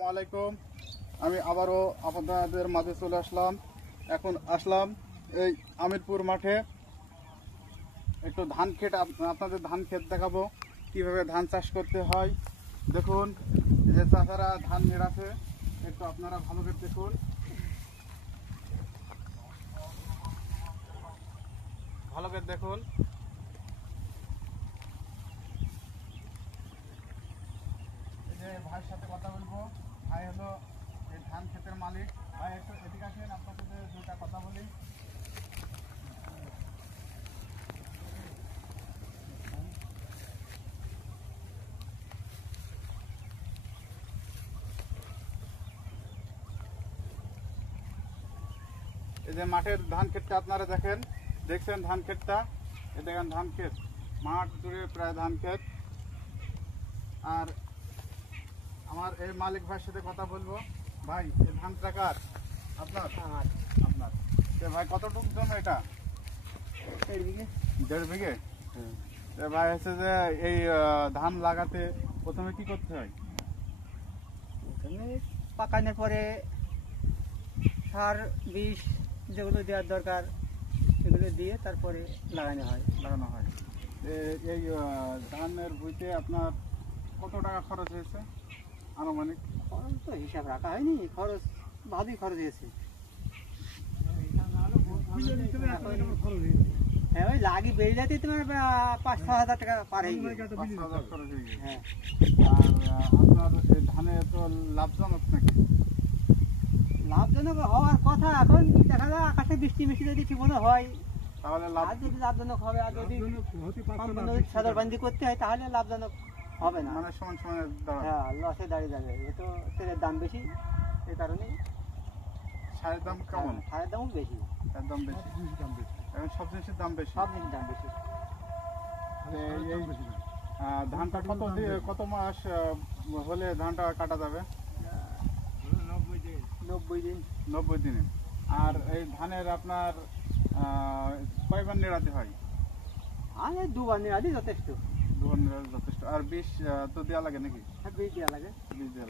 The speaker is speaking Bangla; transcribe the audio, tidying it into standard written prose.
আসসালামু আলাইকুম। আমি আবারও আপনাদের মাঝে চলে আসলাম। এখন আসলাম এই আমিরপুর মাঠে, একটু ধান ক্ষেত আপনাদের ধান ক্ষেত দেখাবো, কিভাবে ধান চাষ করতে হয়। দেখুন এই যে চাষারা ধান নেড়াছে, একটু আপনারা ভালো করে দেখুন, ভালো করে দেখুন। এই যে ভাইয়ের সাথে কথা বলবো। ভাই হলো এই ধান ক্ষেতের মালিক। ভাই একটু এদিকে আসেন, আপনার সাথে দুটা কথা বলি। এই যে মাঠের ধান ক্ষেতটা আপনারা দেখছেন ধান ক্ষেতটা, এই দেখেন ধান ক্ষেত, মাঠ জুড়ে প্রায় ধান ক্ষেত। আর আমার এই মালিক ভাইয়ের সাথে কথা বলবো। ভাই এই ধান কার? আপনার? আপনার। ভাই কতটুকু জমি এটা? 1.5 বিঘে। ভাই হচ্ছে যে এই ধান লাগাতে প্রথমে কি করতে হয়? পাকানোর পরে সার বিষ যেগুলো দেওয়ার দরকার সেগুলো দিয়ে তারপরে লাগানো হয়। এই ধানের বইতে আপনার কত টাকা খরচ হয়েছে আনুমানিক? খরচ তো হিসাব রাখা হয়নি, খরচ ভালোই খরচ হয়েছে। হ্যাঁ, ওই লাগি বেরিয়ে যাতে তোমার 5-6 হাজার টাকা পার হয়ে গেছে। 5,000 খরচ হয়ে গেছে। হ্যাঁ। আর আপনার এই ধানে তো লাভজনক নাকি? লাভজনক হওয়ার কথা, এখন দেখা যায় আকাশে বৃষ্টি যদি ঠিক মতো হয় তাহলে আর যদি লাভজনক হবে, আর যদি সাদর বান্দি করতে হয় তাহলে লাভজনক হবে না, মানে সমান সমান দাঁড়াবে। হ্যাঁ, লসে দাঁড়িয়ে যাবে। এ তো তেলের দাম বেশি, এই কারণে সারের দাম কেমন? সারের দামও বেশি। একদম বেশি। এখন সব জিনিসের দাম বেশি। সব জিনিসের দাম বেশি। এই ধানটা কত মাস হলে ধানটা কাটা যাবে? 90 দিন। 90 দিনে। আর এই ধানের আপনার কয়বার নেড়াতে হয়? আর 2বার নেওয়া যথেষ্ট। 2বার নেড়াতে যথেষ্ট। আর বিষ তো দেওয়া লাগে নাকি? হ্যাঁ, বীজ দেওয়া লাগে। বীজ দেওয়া লাগে।